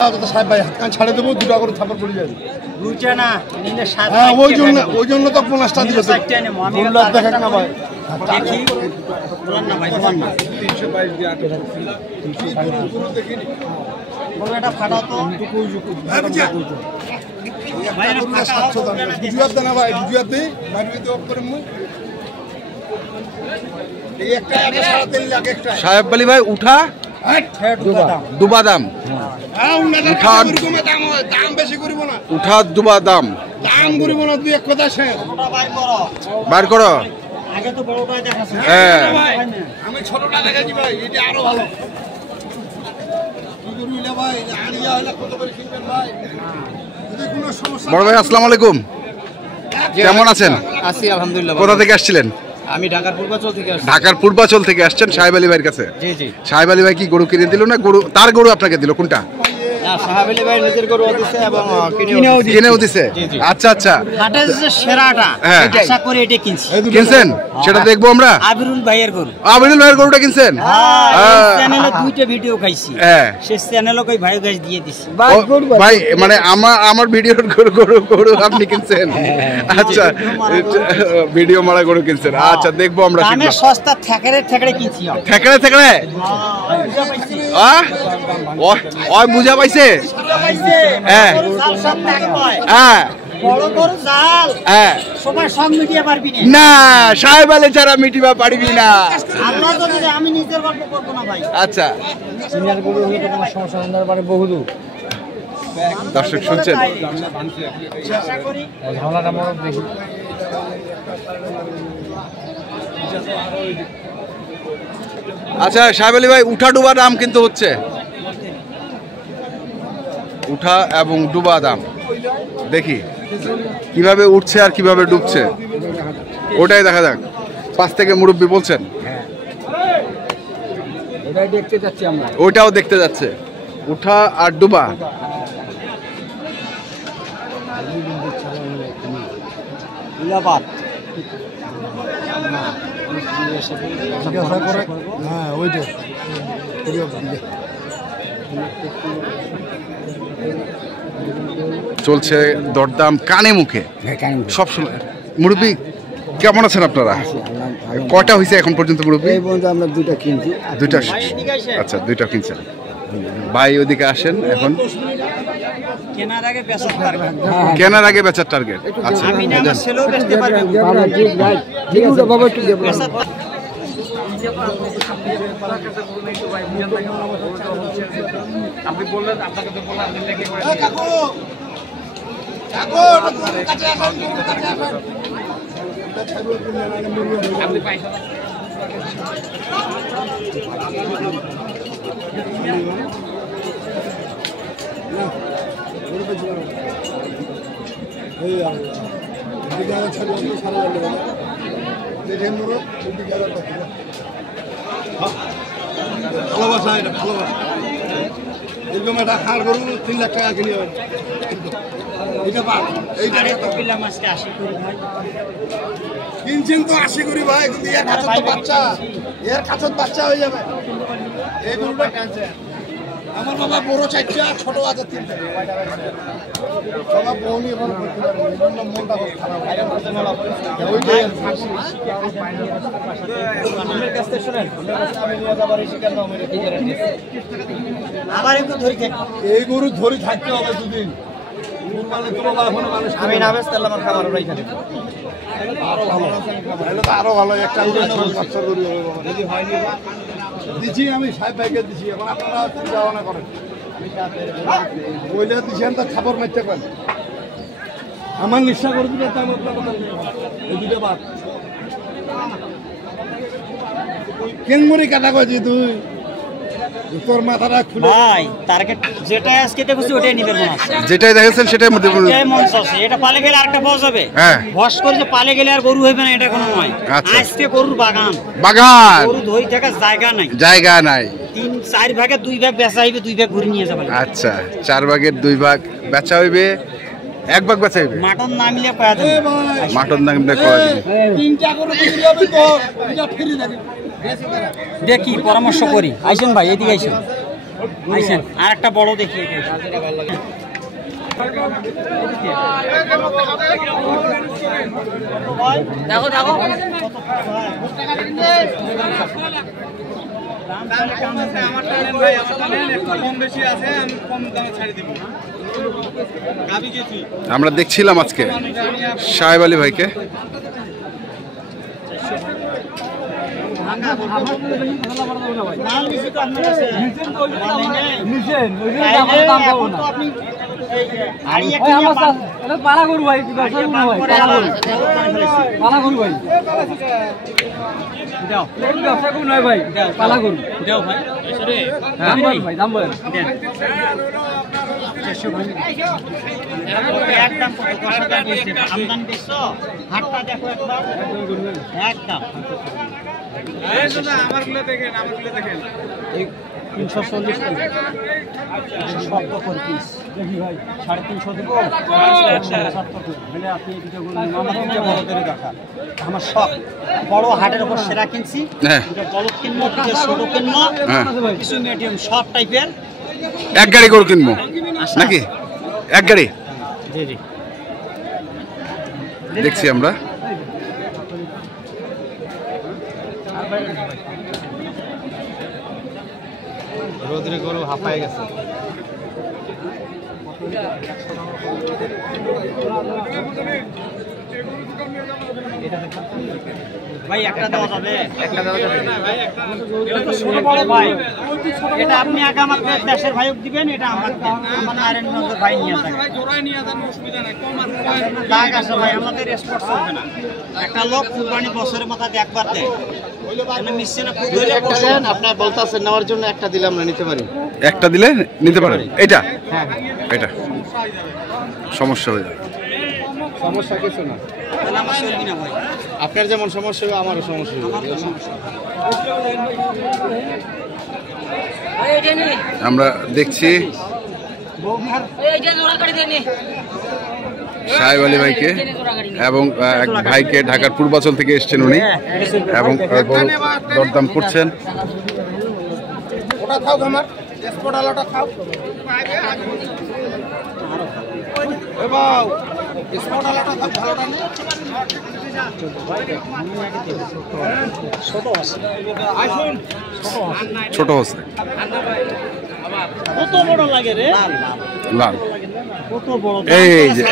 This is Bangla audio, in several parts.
সাহেব ভাই হাত কান ছাড়ে দেবো, 2 টাকা করে থাপড় পড়ে যাবে। হ্যাঁ, ওই জন্য তো 50টা দিল। দেখেন না ভাই, সাহেব আলী ভাই উঠা দুবা দাম, উঠা দুবা দাম বার করো। হ্যাঁ, আমি ছোটটা দেখেছি ভাই, এটা আরো ভালো। বড় ভাই আসসালামু আলাইকুম, কেমন আছেন? আছি আলহামদুলিল্লাহ। কোথা থেকে আসছিলেন? আমি ঢাকার পূর্বাচল থেকে আসছি। ঢাকার পূর্বাচল থেকে আসছেন সাহেব আলী ভাইয়ের কাছে? জি জি। সাহেব আলী ভাই কি গরু কিনে দিল না গরু তার গরু আপনাকে দিল, কোনটা? সাহেব আলী ভাই নিজের গরু দিছে এবং কিনেও দিছে। আচ্ছা আচ্ছা, হাটের যে সেরাটা আশা করি এটা কিনছি। কিনছেন? সেটা দেখবো আমরা। আবিরুল ভাইয়ের গরু। আবিরুল ভাইয়ের গরুটা কিনছেন? চ্যানেলে 2টা ভিডিও খাইছি। হ্যাঁ, সেই চ্যানেলে কই ভাই গাছ দিয়ে দিছি। ভাই মানে আমার ভিডিওর গরু আপনি কিনছেন? আচ্ছা, ভিডিও মারা গরু কিনছেন। আচ্ছা, দেখবো আমরা। দামে সস্তা ঠেকড়ে কিনছি। ঠেকড়ে ওই বুঝা পাইছে। হ্যাঁ হ্যাঁ হ্যাঁ, না সাহেব আলী ছাড়া মিটিবা পারবি না। আমি নিজের গল্প করবো না ভাই। আচ্ছা, দর্শক শুনছেন? আচ্ছা সাহেব আলী ভাই, উঠা ডুবা দাম কিন্তু হচ্ছে, উঠা এবং ডুবা দাম দেখি কিভাবে উঠছে আর কিভাবে ডুবছে, ওটাই দেখা যাক। 5 থেকে মুরব্বী বলছেন, ওইটাও দেখতে যাচ্ছে, উঠা আর ডুবা। চলছে দরদাম কানে মুখে সবসময়। মুরব্বী কেমন আছেন আপনারা? কয়টা হয়েছে এখন পর্যন্ত মুরব্বী? আমরা 2টা কিনছি। 2টা? আচ্ছা, 2টা কিনছেন। ভাই ওদিকে আসেন। এখন কেনার আগে বেচার টার্গেট। আচ্ছা, আপনি বললেন, আপনাকে তো বললাম আপনি পয়সা ভালোবাসা, এটা ভালোবাসা। এরকম একটা হাড় গরু 3 লাখ টাকা কিনে কিনছেন তো 80 করি ভাই, কিন্তু এর কাছে তো বাচ্চা, এর কাছে বাচ্চা হয়ে যাবে। এই গরুটা আমার বাবা বড় 4টা, ছোট আছে 3টা। বাবা বউনি এখন করতে পারবে, এই জন্য মনটা খুব খারাপ। এই গরু ধরে থাকতে হবে 2 দিন। আমি নামেস তাহলে আমার খাবার ওরা এখানে আরো ভালো একটা যদি হয়নি দিচ্ছি, আমি সাহেব ভাইকে দিচ্ছি। এখন আপনারা চিন্তা ভাবনা করেন, ওইটা দিচ্ছেন তো খাবার মারতে পারেন। আমার নিঃশ্বাস করে দিলে তো আমার এই 2টা বাদ কেনমরি কাটা কয়েছি তুই, তোর মাথাটা খুলে ভাই টার্গেট যেটা আজকে দেখছি ওটাই নিবেন মনে আছে। যেটাই দেখেছেন সেটাই মধ্যে মন আছে। এটা পালে গেলে আরেকটা পাওয়া যাবে। হ্যাঁ, বস করে যে পালে গেলে আর গরু হইবে না এটা কোনো নয়। আচ্ছা, আজকে গরুর বাগান গরু ধরে থাকার জায়গা নাই। 3-4 ভাগে 2 ভাগ বেচা হইবে, 2 ভাগ ঘুরে নিয়ে যাবে। আচ্ছা, 4 ভাগের 2 ভাগ বেচা হইবে, 1 ভাগ বেচা হইবে। মাটন না মিলে কয়া দেন, মাটন না মিলে কয়া দেন। 3টা করে দিলে হবে তো, এটা ফ্রি থাকে। দেখি পরামর্শ করি। আইসেন ভাই, এদিকে আইসেন। আর একটা বড় দেখি দেখো দেখো আমরা দেখছিলাম আজকে সাহেব আলী ভাইকে। আমার গুলো দেখেন 340 শব্দ করে পিস দেখি ভাই 350 দেবো আপনি আমার শখ বড় হাটের উপর সেরা কিনছি, বলদ কিনবো, ছোট কিনবো, কিছু মিডিয়াম সব টাইপের। এক গাড়ি গরু কিনবো নাকি? এক গাড়ি জি জি দেখছি আমরা। রোদ্রে গরু হাঁপায় গেছে। ভাই একটা দেওয়া যাবে? একটা দেওয়া যাবে না ভাই, একটা এটা তো ছোট বড় ভাই, এটা আপনি আগে আমার দেশের ভাইক দিবেন, এটা আমার নারায়ণগঞ্জের ভাই নিয়ে যাবেন। ভাই জোড়ায় নিয়ে যান, অসুবিধা নাই, কম আছে দাগ আছে ভাই, আমাদের এক্সপোর্ট চলবে না। একটা লোক কুরবানি বছরের মাথায় একবার দেয়, মানে মিশছে না খুব ধরে বসেন। আপনার বলতাছেন নেওয়ার জন্য একটা দিলে আমরা নিতে পারি, একটা দিলে নিতে পারেন। এটা এটা সমস্যা হয়ে যাবে। সমস্যা কিছু না, তাহলে আমার চলবি না ভাই। আপনার যেমন সমস্যা হবে আমারও সমস্যা হবে। আমরা দেখছি সাহেব আলী ভাইকে এবং এক ভাইকে, ঢাকার পূর্বাচল থেকে এসছেন উনি, এবং দরদাম করছেন। ওটা খাও আমার এক্সপোর্ট আলাটা খাও, এক্সপোর্ট আলাটা খাও, ভালোটা নেই। ছোট হচ্ছে কত বড় লাগে রে, লাল কত বড়। এই যে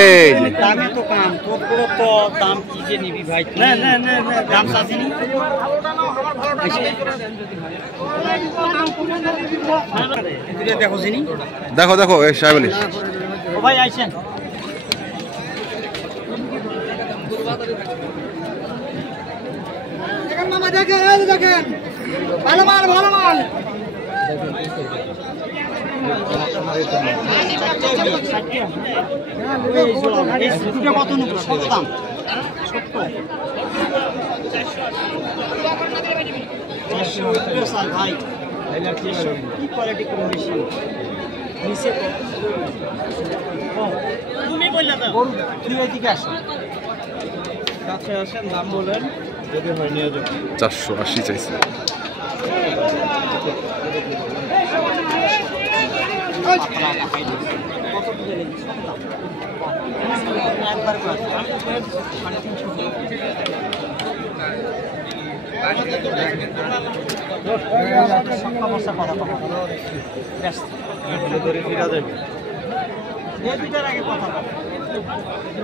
এই যে দামে তো কাম, তোর বড় তো দাম কি যে নিবি ভাই? না না না দাম চাচ্ছিনি। দেখো চিনি, দেখো দেখো এই সাহেব আলী ও ভাই আইছেন। দেখেন মামা, দেখেন দেখেন, ভালো মাল ভালো মাল। কত নেব? কত দাম? 400 ভাই, কি কোয়ালিটি কম বেশি নিচে তুমি বললে তো তুই এদিকে আসো, কাছে আসেন, দাম বলেন, যদি হয় নিয়ে যাবেন। 480 চাইছে।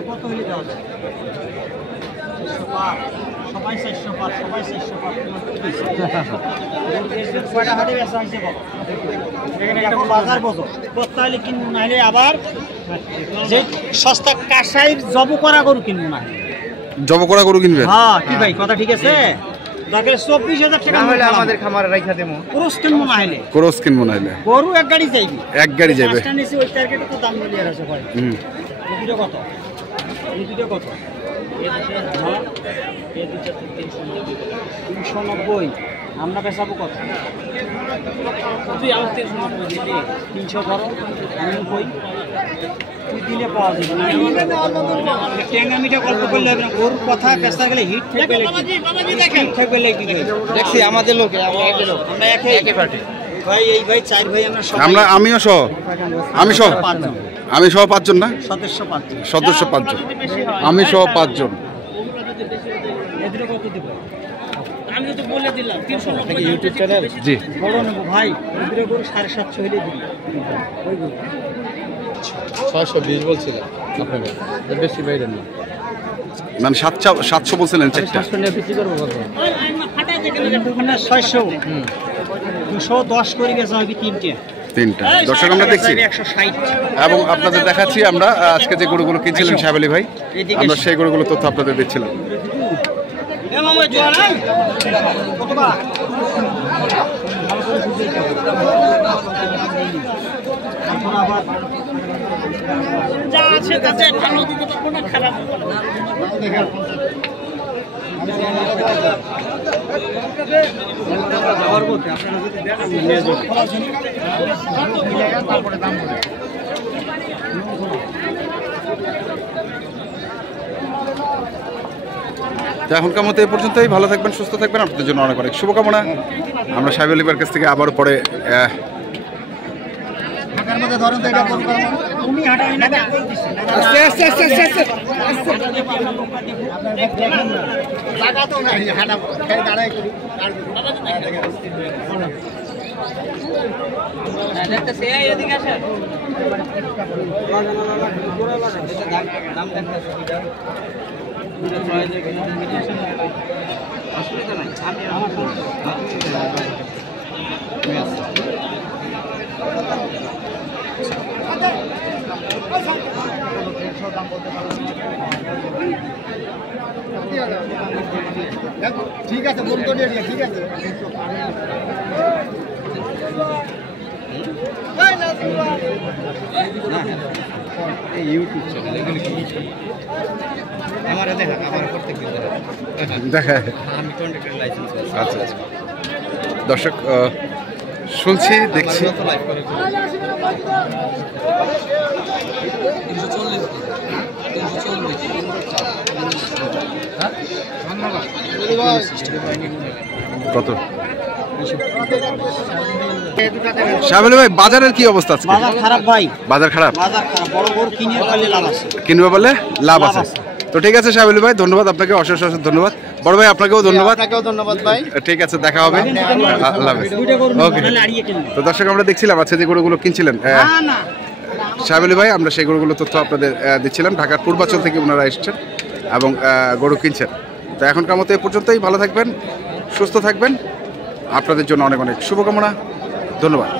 কত হলে দেওয়া যায়? সবাই 400 পার, সবাই 400 পার। কয়টা হাটে বেচা হয়েছে বলো? এখন বাজার বসো, করতে হলে কিনবো, না হলে আবার যে সস্তা কাঁসাইয়ের জব করা গরু কিনবো, না জব করা গরু কিনবেন? হ্যাঁ কি ভাই, কথা ঠিক আছে? দরকার 24,000 টাকা হলে আমাদের খামারে রাখা দেবো, ক্রস কিনবো, না হলে ক্রস কিনবো, না হলে গরু এক গাড়ি যাইবে, এক গাড়ি যাবে। পাঁচটা নিচে ওই টার্গেটে তো দাম মিলিয়ে আছে ভাই। এই দুটো কত? এই দুটো কত? এই দুটো 390। আমরা বেচাবো কত? তুই আমার 390 দিলি, 300 করো, আমি কই তুই দিলে পাওয়া যাবে না। ট্যাঙ্গামিটা গল্প করলে হবে না, গরুর কথা পেশা গেলে হিট থাকবে, হিট থাকবে কি দেখছি আমাদের লোকে, আমরা একে পার্টি ভাই এই ভাই 4 ভাই আমরা সবাই আমিও সহ আমি সহ 5 জন না সদস্য 5 জন আমি সহ 5 জন আমি তো বলে দিলাম 300 ইউটিউব চ্যানেল জি বড় নেব ভাই এগুলো গরু 750 হইলে দিই ওই গরু 620 বলছিলাম আপনাকে বেশি বাইরে না মানে 700 বলছিলেন চারটা 700 নিয়ে বিক্রি করবো কত ফাটা দেখেন দোকানে 600 210 করে গেছে হবে তিনটা দর্শক আমরা দেখছি 160 এবং আপনাদের দেখাচ্ছি আমরা আজকে যে গরুগুলো কিনছিলেন সাহেব আলী ভাই আমরা সেই গরুগুলো তথ্য আপনাদের দিচ্ছিলাম এ মামা জোয়া নাই কতবা যা আছে তাতে ভালো দিতে পারবো না খারাপ যাওয়ার বলতে আপনারা যদি দেখেন নিয়ে যান তারপরে দাম বলে তো এখনকার মতো এই পর্যন্তই ভালো থাকবেন সুস্থ থাকবেন আপনাদের জন্য অনেক অনেক শুভকামনা আমরা সাহেব আলী ভাইয়ের কাছ থেকে আবারও পরে ঢাকার মধ্যে ধরুন তো এটা বলবো তুমি হাঁটাই না আস্তে আস্তে আস্তে আস্তে আস্তে জায়গা তো নাই হাঁটা দাঁড়াই করি দেখতে সে এদিকে আসে দাম দেখতে সুবিধা অসুবিধা নাই আমি আমার ঠিক আছে বলতো ঠিক আছে ইউটিউব চ্যানেল এগুলো কি আমার দেখা আমার প্রত্যেকদিন দেখা আমি কন্ট্রাক্টর লাইসেন্স আছে আচ্ছা আচ্ছা দর্শক শুনছি দেখছি লাইভ করে কত সাহেব আলী ভাই বাজারের কি অবস্থা আজকে বাজার খারাপ ভাই বাজার খারাপ বড় বড় কিনে পাইলে লাভ আছে কিনবে বলে লাভ আছে তো ঠিক আছে সাহেব আলী ভাই ধন্যবাদ আপনাকে অশেষ ধন্যবাদ বড় ভাই আপনাকেও ধন্যবাদ আপনাকেও ধন্যবাদ ভাই ঠিক আছে দেখা হবে আল্লাহ হাফেজ ওকে তো দর্শক আমরা দেখছিলাম আজকে যে গরুগুলো কিনছিলেন সাহেব আলী ভাই আমরা সেই গরুগুলো তথ্য আপনাদের দিচ্ছিলাম ঢাকার পূর্বাঞ্চল থেকে ওনারা এসেছেন এবং গরু কিনছেন তো এখনকার মতো এ পর্যন্তই ভালো থাকবেন সুস্থ থাকবেন আপনাদের জন্য অনেক অনেক শুভকামনা ধন্যবাদ